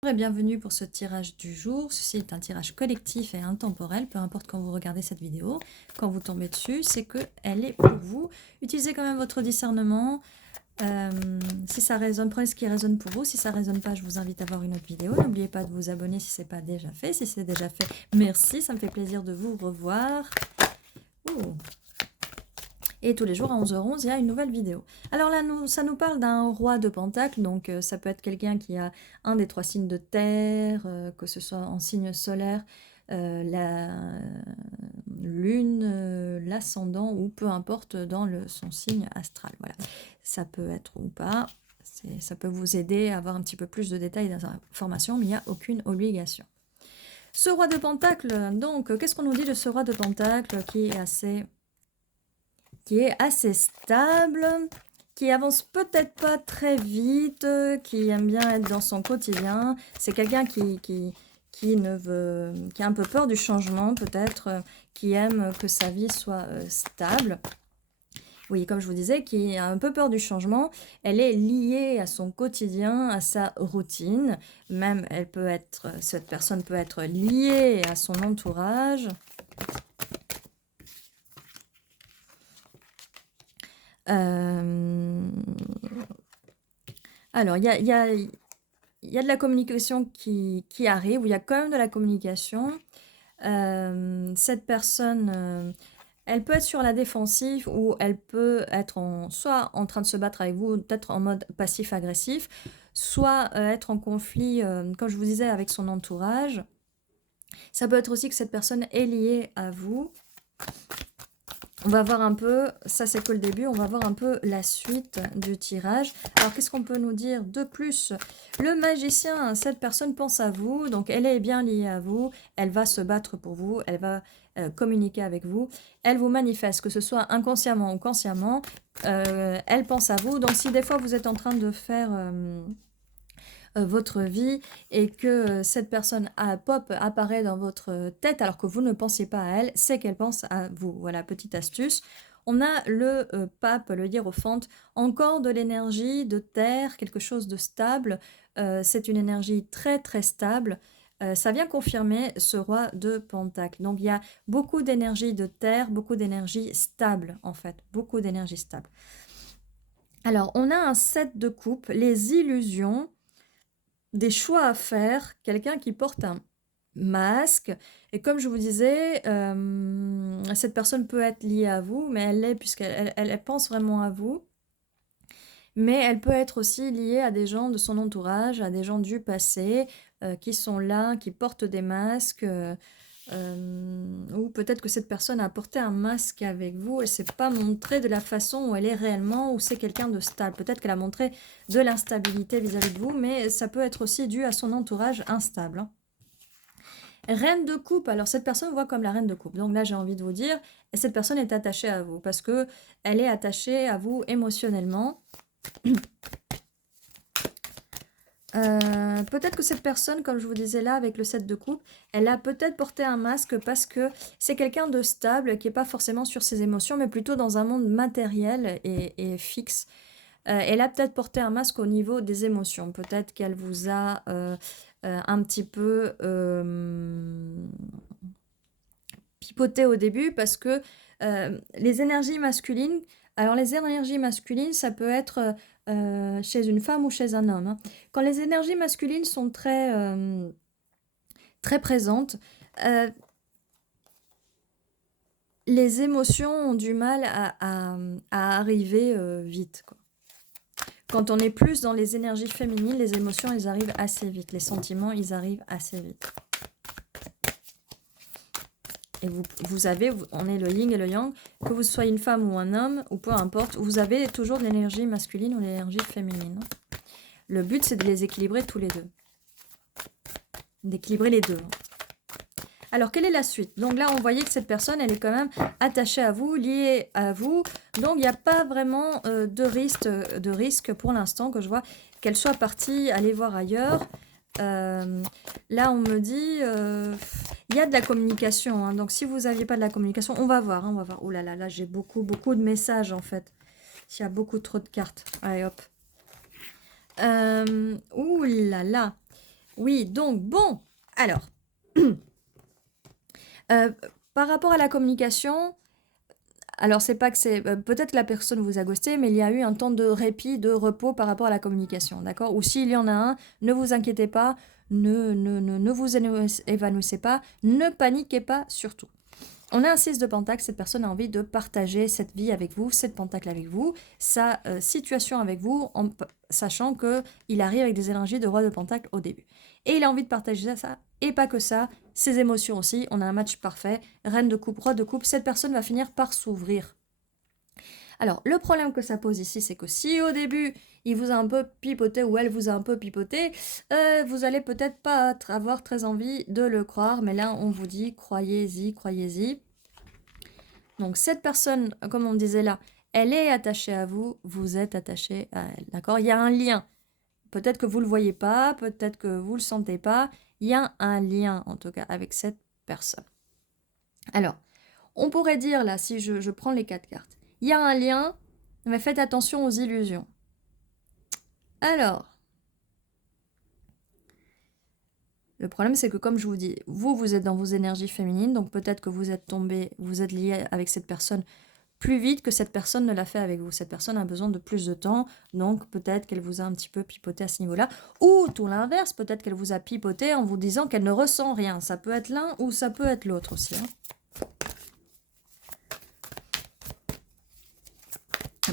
Bonjour et bienvenue pour ce tirage du jour. Ceci est un tirage collectif et intemporel, peu importe quand vous regardez cette vidéo, quand vous tombez dessus, c'est qu'elle est pour vous. Utilisez quand même votre discernement. Si ça résonne, prenez ce qui résonne pour vous. Si ça ne résonne pas, je vous invite à voir une autre vidéo. N'oubliez pas de vous abonner si ce n'est pas déjà fait. Si c'est déjà fait, merci, ça me fait plaisir de vous revoir. Ouh. Et tous les jours à 11h11, il y a une nouvelle vidéo. Alors là, ça nous parle d'un roi de Pentacle, donc ça peut être quelqu'un qui a un des 3 signes de terre, que ce soit en signe solaire, la lune, l'ascendant, ou peu importe dans son signe astral. Voilà, ça peut être ou pas, ça peut vous aider à avoir un petit peu plus de détails et d'informations, mais il n'y a aucune obligation. Ce roi de Pentacle, donc, qu'est-ce qu'on nous dit de ce roi de Pentacle qui est assez stable, qui avance peut-être pas très vite, qui aime bien être dans son quotidien. C'est quelqu'un qui a un peu peur du changement, peut-être, qui aime que sa vie soit stable. Oui, comme je vous disais, qui a un peu peur du changement. Elle est liée à son quotidien, à sa routine. Même, cette personne peut être liée à son entourage. Alors, il y a de la communication qui arrive, ou il y a quand même de la communication. Cette personne, elle peut être sur la défensive, ou elle peut être soit en train de se battre avec vous, peut-être en mode passif-agressif, soit être en conflit, comme je vous disais, avec son entourage. Ça peut être aussi que cette personne est liée à vous. On va voir un peu, ça c'est que le début, on va voir un peu la suite du tirage. Alors qu'est-ce qu'on peut nous dire de plus? Le magicien, cette personne pense à vous, donc elle est bien liée à vous, elle va se battre pour vous, elle va communiquer avec vous, elle vous manifeste, que ce soit inconsciemment ou consciemment, elle pense à vous. Donc si des fois vous êtes en train de faire votre vie et que cette personne apparaît dans votre tête alors que vous ne pensiez pas à elle, c'est qu'elle pense à vous. Voilà, petite astuce. On a le pape, le hiérophante, encore de l'énergie de terre, quelque chose de stable. C'est une énergie très très stable. Ça vient confirmer ce roi de Pentacle. Donc il y a beaucoup d'énergie de terre, beaucoup d'énergie stable en fait, beaucoup d'énergie stable. Alors on a un 7 de coupe, les illusions, des choix à faire, quelqu'un qui porte un masque. Et comme je vous disais, cette personne peut être liée à vous, mais elle l'est puisqu'elle pense vraiment à vous. Mais elle peut être aussi liée à des gens de son entourage, à des gens du passé, qui sont là, qui portent des masques. Ou peut-être que cette personne a porté un masque avec vous, elle ne s'est pas montrée de la façon où elle est réellement, ou c'est quelqu'un de stable. Peut-être qu'elle a montré de l'instabilité vis-à-vis de vous, mais ça peut être aussi dû à son entourage instable. Reine de coupe, alors cette personne voit comme la reine de coupe. Donc là, j'ai envie de vous dire, cette personne est attachée à vous, parce qu'elle est attachée à vous émotionnellement. Peut-être que cette personne, comme je vous disais là, avec le 7 de coupe, elle a peut-être porté un masque parce que c'est quelqu'un de stable, qui n'est pas forcément sur ses émotions, mais plutôt dans un monde matériel et fixe. Elle a peut-être porté un masque au niveau des émotions. Peut-être qu'elle vous a un petit peu pipoté au début, parce que les énergies masculines... Alors les énergies masculines, ça peut être chez une femme ou chez un homme. Hein. Quand les énergies masculines sont très présentes, les émotions ont du mal à arriver vite, quoi. Quand on est plus dans les énergies féminines, les émotions, elles arrivent assez vite. Les sentiments, ils arrivent assez vite. Et on est le yin et le yang, que vous soyez une femme ou un homme, ou peu importe, vous avez toujours de l'énergie masculine ou de l'énergie féminine. Le but, c'est de les équilibrer tous les deux. D'équilibrer les deux. Alors, quelle est la suite? Donc là, on voyait que cette personne, elle est quand même attachée à vous, liée à vous. Donc, il n'y a pas vraiment de risque pour l'instant, que je vois qu'elle soit partie aller voir ailleurs. Là, on me dit, il y a de la communication. Hein, donc, si vous n'aviez pas de la communication, on va voir. Hein, on va voir. Oh là là, là, j'ai beaucoup de messages, en fait. Il y a beaucoup trop de cartes. Allez, hop. Ouh là là. Oui, donc bon, alors, euh, par rapport à la communication, alors c'est pas que c'est... peut-être que la personne vous a ghosté, mais il y a eu un temps de répit, de repos par rapport à la communication, d'accord? Ou s'il y en a un, ne vous inquiétez pas, ne vous évanouissez pas, ne paniquez pas surtout. On a un 6 de pentacle, cette personne a envie de partager cette vie avec vous, cette pentacle avec vous, sa situation avec vous, sachant qu'il arrive avec des énergies de roi de pentacle au début. Et il a envie de partager ça, et pas que ça, ses émotions aussi. On a un match parfait, reine de coupe, roi de coupe, cette personne va finir par s'ouvrir. Alors, le problème que ça pose ici, c'est que si au début, il vous a un peu pipoté ou elle vous a un peu pipoté, vous allez peut-être pas avoir très envie de le croire, mais là, on vous dit, croyez-y, croyez-y. Donc, cette personne, comme on disait là, elle est attachée à vous, vous êtes attaché à elle, d'accord? Il y a un lien. Peut-être que vous ne le voyez pas, peut-être que vous ne le sentez pas. Il y a un lien, en tout cas, avec cette personne. Alors, on pourrait dire, là, si je prends les 4 cartes, il y a un lien, mais faites attention aux illusions. Alors, le problème, c'est que comme je vous dis, vous êtes dans vos énergies féminines, donc peut-être que vous êtes tombé, vous êtes lié avec cette personne plus vite que cette personne ne l'a fait avec vous. Cette personne a besoin de plus de temps, donc peut-être qu'elle vous a un petit peu pipoté à ce niveau-là. Ou tout l'inverse, peut-être qu'elle vous a pipoté en vous disant qu'elle ne ressent rien. Ça peut être l'un ou ça peut être l'autre aussi, hein.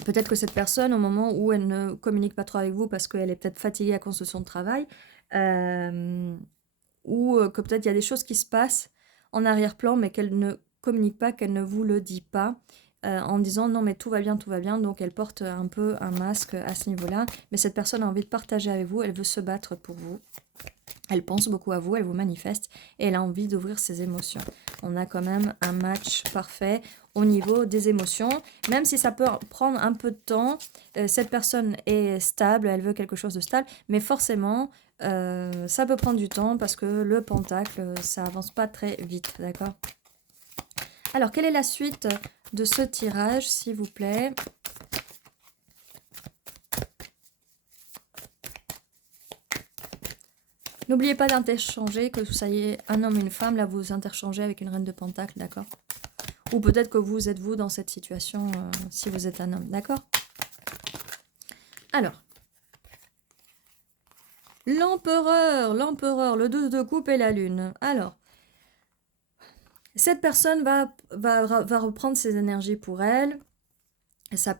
Peut-être que cette personne, au moment où elle ne communique pas trop avec vous parce qu'elle est peut-être fatiguée à cause de son travail, ou que peut-être il y a des choses qui se passent en arrière-plan, mais qu'elle ne communique pas, qu'elle ne vous le dit pas, en disant non mais tout va bien, donc elle porte un peu un masque à ce niveau-là, mais cette personne a envie de partager avec vous, elle veut se battre pour vous. Elle pense beaucoup à vous, elle vous manifeste et elle a envie d'ouvrir ses émotions. On a quand même un match parfait au niveau des émotions. Même si ça peut prendre un peu de temps, cette personne est stable, elle veut quelque chose de stable, mais forcément, ça peut prendre du temps parce que le pentacle, ça avance pas très vite, d'accord? Alors, quelle est la suite de ce tirage, s'il vous plaît? N'oubliez pas d'interchanger, que vous soyez un homme ou une femme, là vous interchangez avec une reine de pentacle, d'accord? Ou peut-être que vous êtes vous dans cette situation si vous êtes un homme, d'accord? Alors, l'empereur, le 12 de coupe et la lune. Alors, cette personne va reprendre ses énergies pour elle. Cette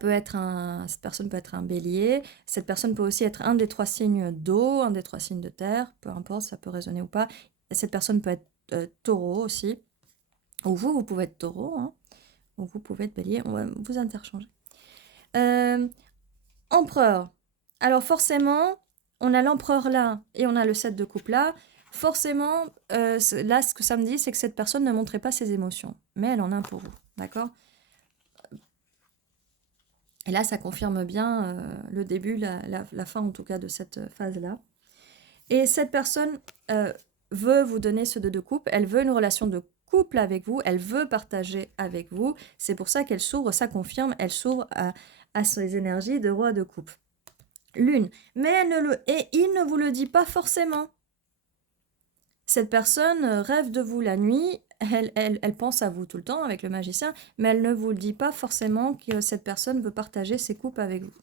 personne peut être un bélier, cette personne peut aussi être un des 3 signes d'eau, un des 3 signes de terre, peu importe, ça peut résonner ou pas. Cette personne peut être taureau aussi, ou vous pouvez être taureau, hein, ou vous pouvez être bélier, on va vous interchanger. Empereur, alors forcément, on a l'empereur là, et on a le 7 de coupe là, forcément, là, ce que ça me dit, c'est que cette personne ne montrait pas ses émotions, mais elle en a pour vous, d'accord? Et là, ça confirme bien le début, la fin en tout cas de cette phase-là. Et cette personne veut vous donner ce 2 de coupe, elle veut une relation de couple avec vous, elle veut partager avec vous. C'est pour ça qu'elle s'ouvre, ça confirme, elle s'ouvre à ses énergies de roi de coupe. Lune, mais il ne vous le dit pas forcément. Cette personne rêve de vous la nuit, elle pense à vous tout le temps avec le magicien, mais elle ne vous le dit pas forcément que cette personne veut partager ses coupes avec vous.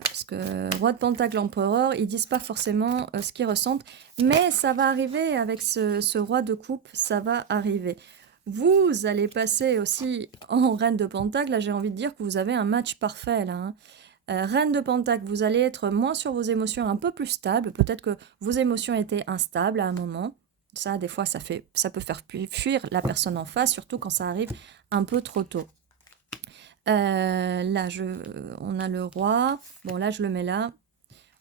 Parce que roi de pentacle, empereur, ils disent pas forcément ce qu'ils ressentent, mais ça va arriver avec ce roi de coupe, ça va arriver. Vous allez passer aussi en reine de pentacle, là j'ai envie de dire que vous avez un match parfait là, hein. Reine de pentacle, vous allez être moins sur vos émotions, un peu plus stable. Peut-être que vos émotions étaient instables à un moment. Ça, des fois, ça peut faire fuir la personne en face, surtout quand ça arrive un peu trop tôt. Là, on a le roi. Bon, là, je le mets là.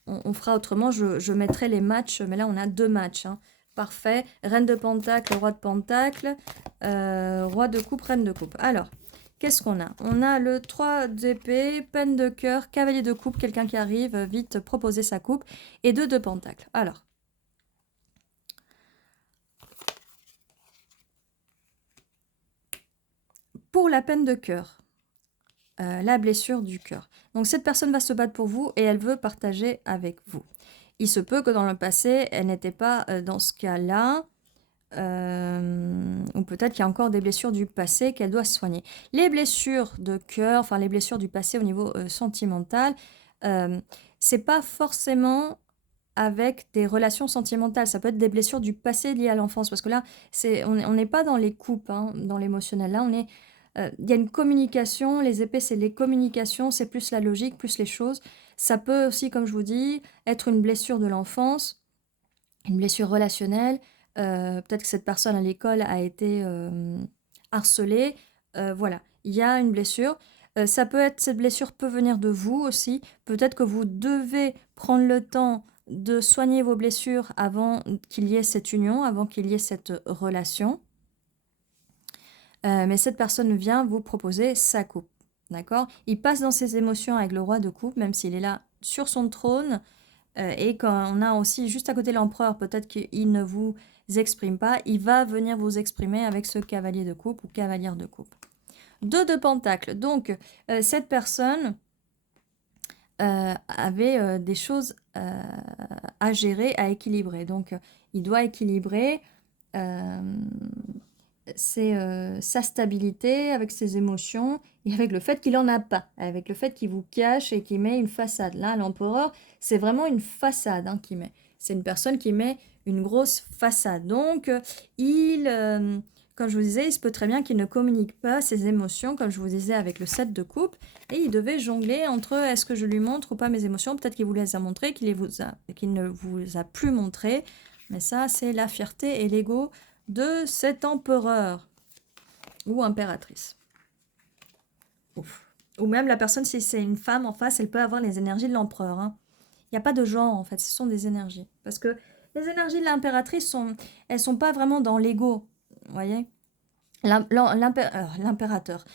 On fera autrement. Je mettrai les matchs, mais là, on a 2 matchs, hein. Parfait. Reine de pentacle, roi de pentacle, roi de coupe, reine de coupe. Alors, qu'est-ce qu'on a? On a le 3 d'épée, peine de cœur, cavalier de coupe, quelqu'un qui arrive, vite proposer sa coupe, et 2 de pentacle. Alors, pour la peine de cœur, la blessure du cœur. Donc cette personne va se battre pour vous et elle veut partager avec vous. il se peut que dans le passé, elle n'était pas dans ce cas-là, ou peut-être qu'il y a encore des blessures du passé qu'elle doit soigner. Les blessures de cœur, enfin les blessures du passé au niveau sentimental, euh, c'est pas forcément avec des relations sentimentales. Ça peut être des blessures du passé liées à l'enfance. Parce que là, on n'est pas dans les coupes, hein, dans l'émotionnel. Là, il y a une communication. Les épées, c'est les communications. C'est plus la logique, plus les choses. Ça peut aussi, comme je vous dis, être une blessure de l'enfance, une blessure relationnelle. Peut-être que cette personne à l'école a été harcelée. Voilà, il y a une blessure. Ça peut être, cette blessure peut venir de vous aussi. Peut-être que vous devez prendre le temps de soigner vos blessures avant qu'il y ait cette union, avant qu'il y ait cette relation. Mais cette personne vient vous proposer sa coupe, d'accord? Il passe dans ses émotions avec le roi de coupe, même s'il est là sur son trône. Et quand on a aussi juste à côté l'empereur, peut-être qu'il ne vous exprime pas, il va venir vous exprimer avec ce cavalier de coupe ou cavalière de coupe. 2 de pentacle. Donc, cette personne avait des choses à gérer, à équilibrer. Donc, il doit équilibrer sa stabilité avec ses émotions et avec le fait qu'il n'en a pas, avec le fait qu'il vous cache et qu'il met une façade. Là, l'empereur, c'est vraiment une façade hein, qu'il met. C'est une personne qui met une grosse façade. Donc, comme je vous disais, il se peut très bien qu'il ne communique pas ses émotions, comme je vous disais avec le 7 de coupe, et il devait jongler entre est-ce que je lui montre ou pas mes émotions. Peut-être qu'il vous les a montrées, qu'il ne vous a plus montrées, mais ça, c'est la fierté et l'ego de cet empereur ou impératrice. Ouf. Ou même la personne, si c'est une femme en face, elle peut avoir les énergies de l'empereur. Hein. Il n'y a pas de genre en fait, ce sont des énergies. Parce que les énergies de l'impératrice, elles sont pas vraiment dans l'ego, vous voyez. L'impérateur.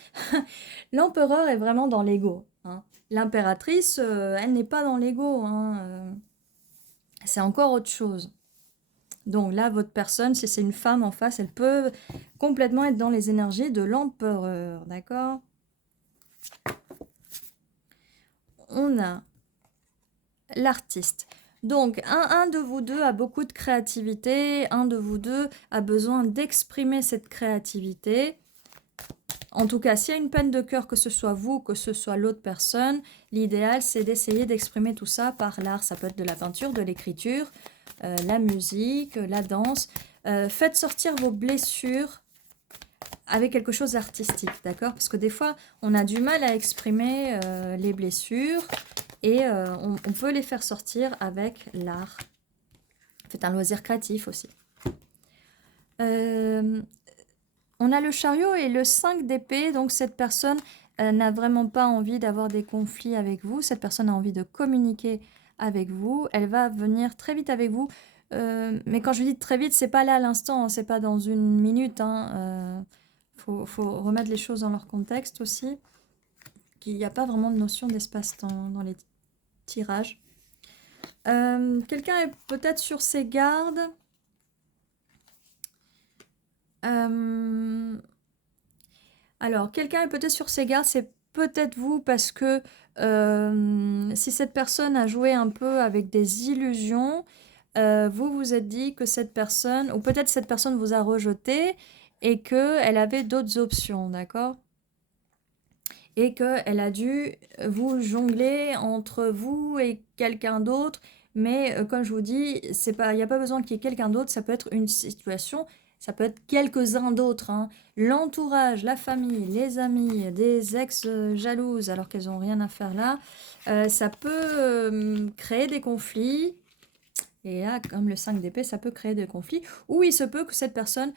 L'empereur est vraiment dans l'ego. Hein. L'impératrice, elle n'est pas dans l'ego. Hein. C'est encore autre chose. Donc là, votre personne, si c'est une femme en face, elle peut complètement être dans les énergies de l'empereur, d'accord? On a l'artiste. Donc, un de vous deux a beaucoup de créativité, un de vous deux a besoin d'exprimer cette créativité. En tout cas, s'il y a une peine de cœur, que ce soit vous, que ce soit l'autre personne, l'idéal, c'est d'essayer d'exprimer tout ça par l'art. Ça peut être de la peinture, de l'écriture, la musique, la danse. Faites sortir vos blessures avec quelque chose d'artistique, d'accord? Parce que des fois, on a du mal à exprimer les blessures et on peut les faire sortir avec l'art. Faites un loisir créatif aussi. On a le chariot et le 5 d'épée, donc cette personne n'a vraiment pas envie d'avoir des conflits avec vous. Cette personne a envie de communiquer avec vous. Elle va venir très vite avec vous. Mais quand je dis très vite, c'est pas là à l'instant, hein, c'est pas dans une minute. Hein, faut remettre les choses dans leur contexte aussi. Il n'y a pas vraiment de notion d'espace-temps dans les tirages. Quelqu'un est peut-être sur ses gardes. Alors, quelqu'un est peut-être sur ses gardes, c'est peut-être vous parce que si cette personne a joué un peu avec des illusions, vous vous êtes dit que cette personne, ou peut-être cette personne vous a rejeté et qu'elle avait d'autres options, d'accord? Et qu'elle a dû vous jongler entre vous et quelqu'un d'autre. Mais comme je vous dis, il n'y a pas besoin qu'il y ait quelqu'un d'autre, ça peut être une situation, ça peut être quelques-uns d'autres. Hein. L'entourage, la famille, les amis, des ex jalouses alors qu'elles n'ont rien à faire là, ça peut créer des conflits. Et là, comme le 5 d'épée, ça peut créer des conflits. Ou il se peut que cette personne,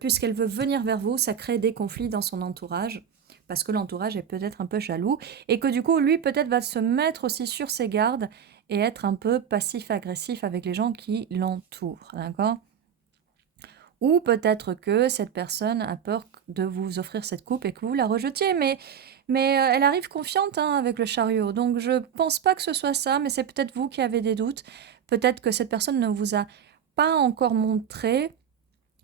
puisqu'elle veut venir vers vous, ça crée des conflits dans son entourage parce que l'entourage est peut-être un peu jaloux, et que du coup, lui, peut-être va se mettre aussi sur ses gardes et être un peu passif-agressif avec les gens qui l'entourent, d'accord? Ou peut-être que cette personne a peur de vous offrir cette coupe et que vous la rejetiez, mais elle arrive confiante hein, avec le chariot, donc je pense pas que ce soit ça, mais c'est peut-être vous qui avez des doutes, peut-être que cette personne ne vous a pas encore montré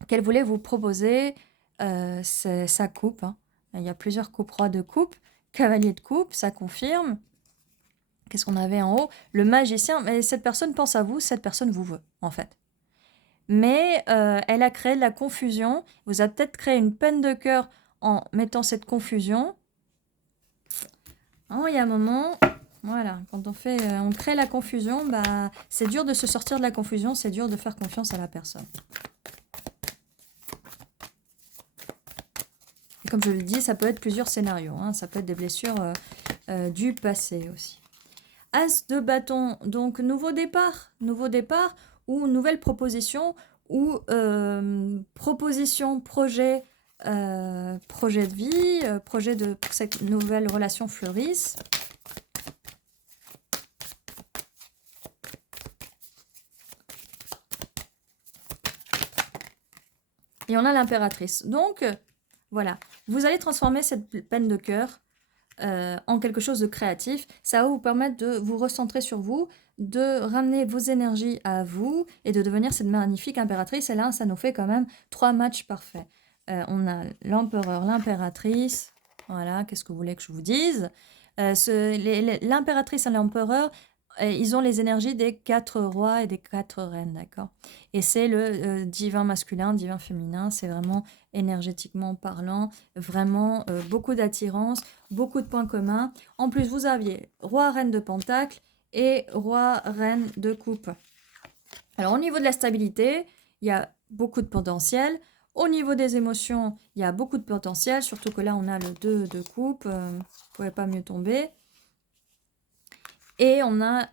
qu'elle voulait vous proposer sa coupe, hein. Il y a plusieurs coupes, roi de coupe, cavalier de coupe, ça confirme. Qu'est-ce qu'on avait en haut? Le magicien. Mais cette personne pense à vous, cette personne vous veut, en fait. Mais elle a créé de la confusion. Vous a peut-être créé une peine de cœur en mettant cette confusion. Oh, il y a un moment, voilà, quand on crée la confusion, bah, c'est dur de se sortir de la confusion, c'est dur de faire confiance à la personne. Et comme je le dis, ça peut être plusieurs scénarios, hein, ça peut être des blessures du passé aussi. As de bâton, donc nouveau départ ou nouvelle proposition ou proposition, projet, projet de vie, projet de pour cette nouvelle relation fleurisse. Et on a l'impératrice. Donc, voilà, vous allez transformer cette peine de cœur en quelque chose de créatif. Ça va vous permettre de vous recentrer sur vous, de ramener vos énergies à vous et de devenir cette magnifique impératrice. Et là, ça nous fait quand même 3 matchs parfaits. On a l'empereur, l'impératrice. Voilà, qu'est-ce que vous voulez que je vous dise? L'impératrice et l'empereur, ils ont les énergies des 4 rois et des 4 reines, d'accord? Et c'est le divin masculin, divin féminin, c'est vraiment énergétiquement parlant, vraiment beaucoup d'attirance, beaucoup de points communs. En plus, vous aviez roi, reine de pentacle et roi, reine de coupe. Alors, au niveau de la stabilité, il y a beaucoup de potentiel. Au niveau des émotions, il y a beaucoup de potentiel, surtout que là, on a le 2 de coupe. Vous ne pouvez pas mieux tomber. Et on a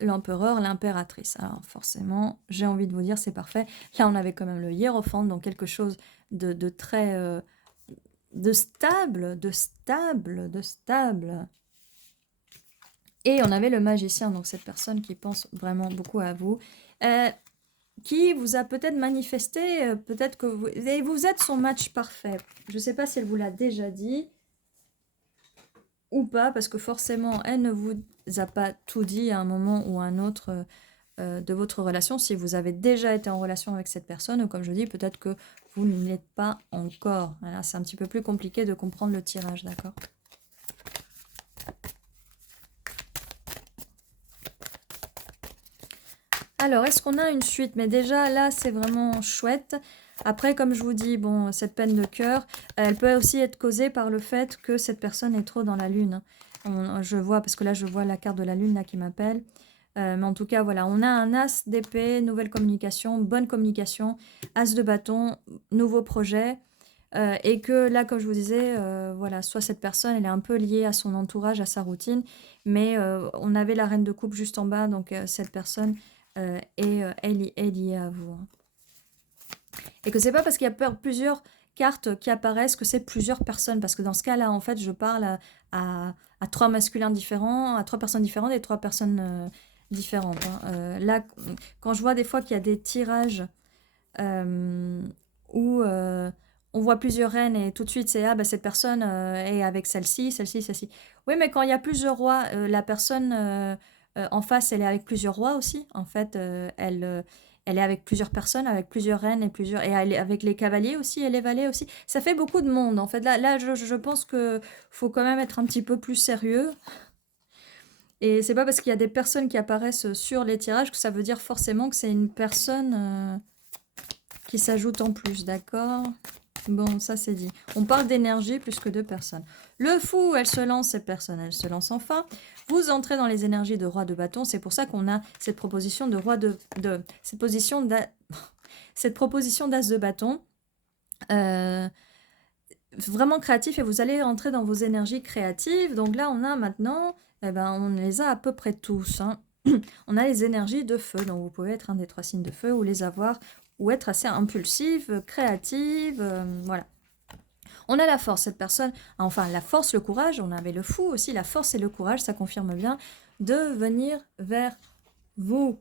l'empereur, l'impératrice. Alors forcément, j'ai envie de vous dire, c'est parfait. Là, on avait quand même le hiérophante, donc quelque chose de très... de stable. Et on avait le magicien, donc cette personne qui pense vraiment beaucoup à vous, qui vous a peut-être manifesté, peut-être que vous... Et vous êtes son match parfait. Je ne sais pas si elle vous l'a déjà dit ou pas, parce que forcément, elle ne vous a pas tout dit à un moment ou à un autre de votre relation. Si vous avez déjà été en relation avec cette personne, ou comme je dis, peut-être que vous ne l'êtes pas encore. Voilà, c'est un petit peu plus compliqué de comprendre le tirage, d'accord ? Alors, est-ce qu'on a une suite? Mais déjà, là, c'est vraiment chouette. Après, comme je vous dis, bon, cette peine de cœur, elle peut aussi être causée par le fait que cette personne est trop dans la lune. Je vois, parce que là, je vois la carte de la lune là qui m'appelle. Mais en tout cas, voilà, on a un as d'épée, nouvelle communication, bonne communication, as de bâton, nouveau projet. Et que là, comme je vous disais, voilà, soit cette personne, elle est un peu liée à son entourage, à sa routine, mais on avait la reine de coupe juste en bas, donc cette personne est liée à vous. Hein. Et que c'est pas parce qu'il y a plusieurs cartes qui apparaissent que c'est plusieurs personnes, parce que dans ce cas-là, en fait, je parle à 3 masculins différents, à 3 personnes différentes et 3 personnes différentes. Hein. Là, quand je vois des fois qu'il y a des tirages où on voit plusieurs reines et tout de suite c'est ah bah cette personne est avec celle-ci, celle-ci, celle-ci. Oui, mais quand il y a plusieurs rois, la personne en face, elle est avec plusieurs rois aussi. En fait, elle est avec plusieurs personnes, avec plusieurs reines et elle est avec les cavaliers aussi et les valets aussi. Ça fait beaucoup de monde en fait. Là je pense que faut quand même être un petit peu plus sérieux. Et c'est pas parce qu'il y a des personnes qui apparaissent sur les tirages que ça veut dire forcément que c'est une personne qui s'ajoute en plus, d'accord? Bon, ça c'est dit. On parle d'énergie plus que de personnes. Le fou, elle se lance, cette personne, elle se lance enfin. Vous entrez dans les énergies de roi de bâton. C'est pour ça qu'on a cette proposition de roi cette proposition d'as de bâton. Vraiment créatif et vous allez entrer dans vos énergies créatives. Donc là, on a maintenant, on les a à peu près tous. Hein. On a les énergies de feu, donc vous pouvez être un des 3 signes de feu ou les avoir, ou être assez impulsive, créative, voilà. On a la force, cette personne, enfin la force, le courage, on avait le fou aussi, la force et le courage, ça confirme bien, de venir vers vous.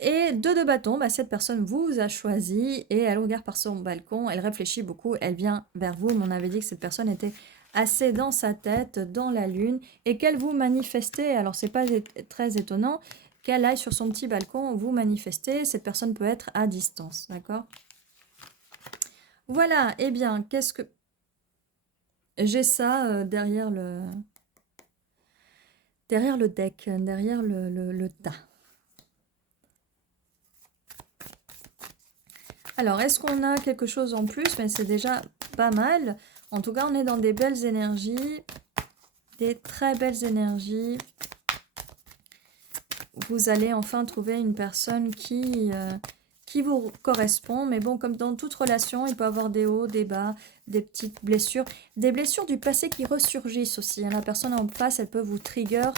Et 2 de bâton, cette personne vous a choisi et elle regarde par son balcon, elle réfléchit beaucoup, elle vient vers vous, mais on avait dit que cette personne était assez dans sa tête, dans la lune, et qu'elle vous manifestait, alors c'est pas très étonnant, qu'elle aille sur son petit balcon vous manifester, cette personne peut être à distance, d'accord? Voilà, eh bien, qu'est-ce que... J'ai ça derrière derrière le deck, derrière le tas. Alors, est-ce qu'on a quelque chose en plus? Mais c'est déjà pas mal. En tout cas, on est dans des belles énergies, des très belles énergies. Vous allez enfin trouver une personne qui vous correspond. Mais bon, comme dans toute relation, il peut y avoir des hauts, des bas, des petites blessures. Des blessures du passé qui ressurgissent aussi, hein. La personne en face, elle peut vous trigger,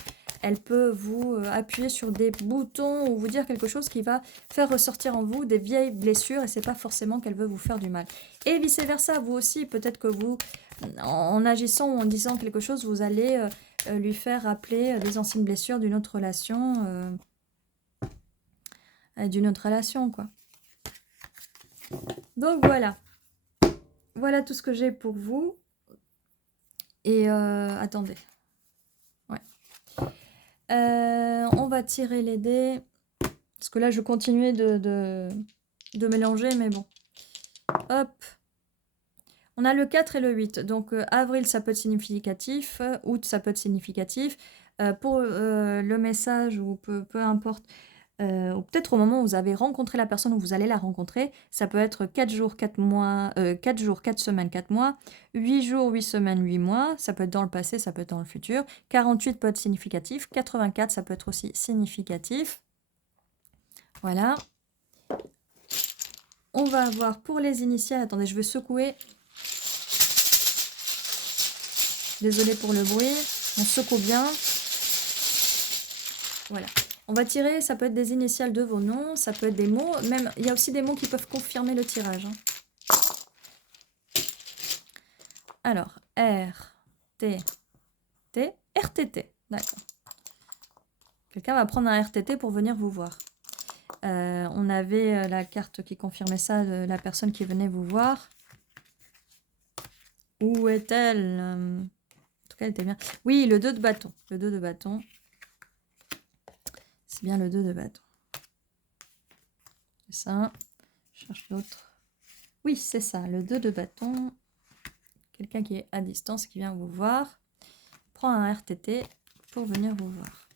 elle peut vous appuyer sur des boutons ou vous dire quelque chose qui va faire ressortir en vous des vieilles blessures et c'est pas forcément qu'elle veut vous faire du mal. Et vice-versa, vous aussi, peut-être que vous, en agissant ou en disant quelque chose, vous allez lui faire rappeler des anciennes blessures d'une autre relation, quoi. Donc voilà. Voilà tout ce que j'ai pour vous. Et attendez. Ouais. On va tirer les dés. Parce que là, je continuais de mélanger, mais bon. Hop. On a le 4 et le 8. Donc, avril, ça peut être significatif. Août, ça peut être significatif. Pour le message, ou peu importe, ou peut-être au moment où vous avez rencontré la personne, où vous allez la rencontrer, ça peut être 4 jours, 4 mois, 4 jours, 4 semaines, 4 mois, 8 jours, 8 semaines, 8 mois, ça peut être dans le passé, ça peut être dans le futur, 48 peut être significatif, 84 ça peut être aussi significatif. Voilà. On va avoir pour les initiales, attendez, je vais secouer. Désolée pour le bruit, on secoue bien. Voilà. On va tirer, ça peut être des initiales de vos noms, ça peut être des mots, même il y a aussi des mots qui peuvent confirmer le tirage, hein. Alors, R, T, T, RTT. D'accord. Quelqu'un va prendre un RTT pour venir vous voir. On avait la carte qui confirmait ça, de la personne qui venait vous voir. Où est-elle? En tout cas, elle était bien. Oui, le 2 de bâton. Le 2 de bâton. C'est bien le 2 de bâton. C'est ça. Je cherche l'autre. Oui, c'est ça, le 2 de bâton. Quelqu'un qui est à distance, qui vient vous voir. Prend un RTT pour venir vous voir.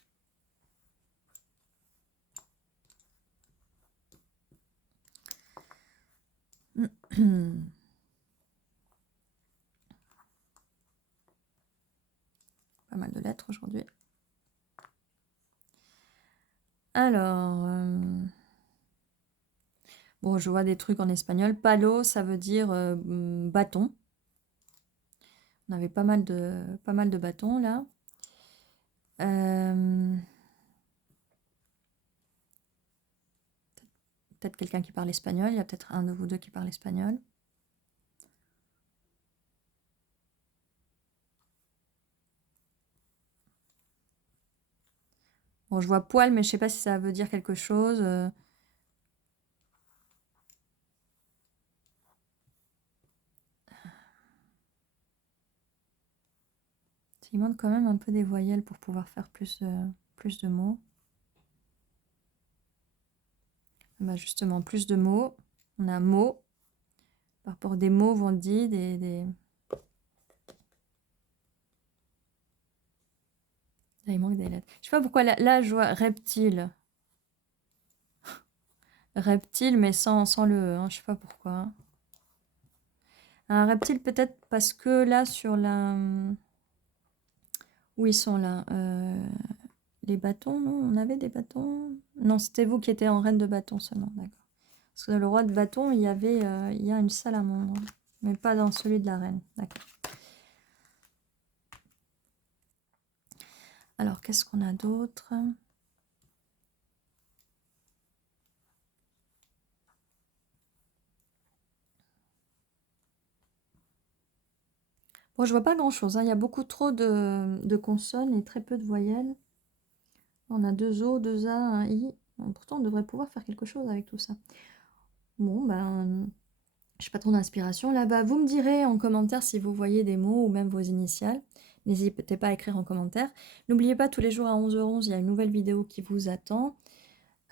Pas mal de lettres aujourd'hui. Alors, bon, je vois des trucs en espagnol. Palo, ça veut dire bâton. On avait pas mal de bâtons là. Peut-être quelqu'un qui parle espagnol. Il y a peut-être un de vous deux qui parle espagnol. Bon, je vois poil, mais je sais pas si ça veut dire quelque chose. Il manque quand même un peu des voyelles pour pouvoir faire plus de mots. Bah justement, plus de mots. On a mots. Par rapport des mots, on dit des... Là, il manque des lettres. Je sais pas pourquoi, là je vois reptile. Reptile, mais sans le E, hein, je sais pas pourquoi. Un reptile, peut-être parce que là, sur la... Où ils sont là les bâtons, non? On avait des bâtons? Non, c'était vous qui étiez en reine de bâton seulement, d'accord. Parce que dans le roi de bâton, il y a une salamandre, mais pas dans celui de la reine, d'accord. Alors, qu'est-ce qu'on a d'autre? Bon, je vois pas grand-chose, hein. Il y a beaucoup trop de consonnes et très peu de voyelles. On a 2 O, 2 A, un I. Bon, pourtant, on devrait pouvoir faire quelque chose avec tout ça. Bon, ben, je n'ai pas trop d'inspiration. Là-bas, vous me direz en commentaire si vous voyez des mots ou même vos initiales. N'hésitez pas à écrire en commentaire. N'oubliez pas, tous les jours à 11h11, il y a une nouvelle vidéo qui vous attend.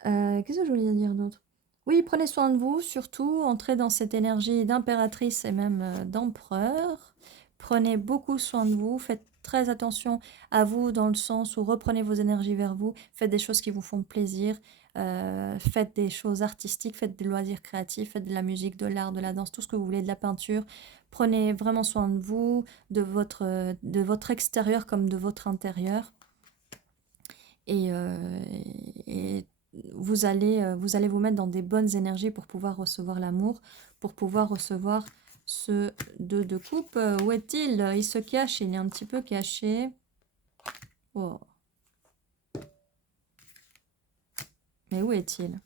Qu'est-ce que je voulais dire d'autre? Oui, prenez soin de vous, surtout. Entrez dans cette énergie d'impératrice et même d'empereur. Prenez beaucoup soin de vous. Faites très attention à vous dans le sens où reprenez vos énergies vers vous, faites des choses qui vous font plaisir, faites des choses artistiques, faites des loisirs créatifs, faites de la musique, de l'art, de la danse, tout ce que vous voulez, de la peinture. Prenez vraiment soin de vous, de votre extérieur comme de votre intérieur. Et, et vous allez vous mettre dans des bonnes énergies pour pouvoir recevoir l'amour, pour pouvoir recevoir ce 2 de coupe. Où est-il? Il se cache, il est un petit peu caché. Oh. Mais où est-il?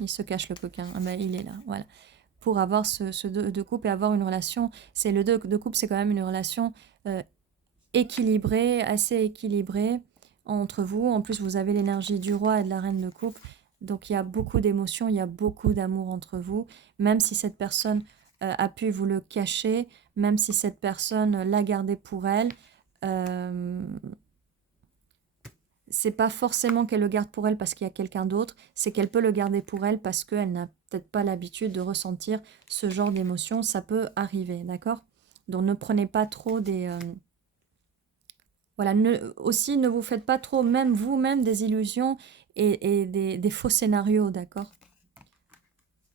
Il se cache le coquin. Ah ben, il est là, voilà. Pour avoir ce 2 de coupe et avoir une relation, c'est le 2 de coupe, c'est quand même une relation équilibrée, assez équilibrée entre vous. En plus, vous avez l'énergie du roi et de la reine de coupe. Donc, il y a beaucoup d'émotions, il y a beaucoup d'amour entre vous. Même si cette personne a pu vous le cacher, même si cette personne l'a gardé pour elle, c'est pas forcément qu'elle le garde pour elle parce qu'il y a quelqu'un d'autre, c'est qu'elle peut le garder pour elle parce qu'elle n'a peut-être pas l'habitude de ressentir ce genre d'émotions. Ça peut arriver, d'accord? Donc, ne prenez pas trop des... voilà, aussi ne vous faites pas trop, même vous-même, des illusions et des faux scénarios, d'accord?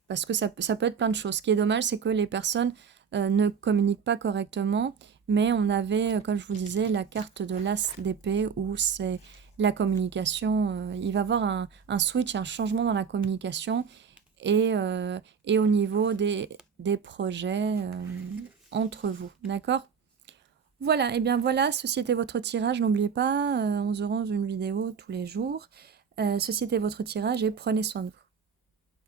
Parce que ça peut être plein de choses. Ce qui est dommage, c'est que les personnes ne communiquent pas correctement, mais on avait, comme je vous disais, la carte de l'as d'épée où c'est la communication. Il va y avoir un switch, un changement dans la communication et au niveau des projets entre vous, d'accord? Voilà, et bien voilà, ceci était votre tirage. N'oubliez pas, 11 € une vidéo tous les jours. Ceci était votre tirage et prenez soin de vous.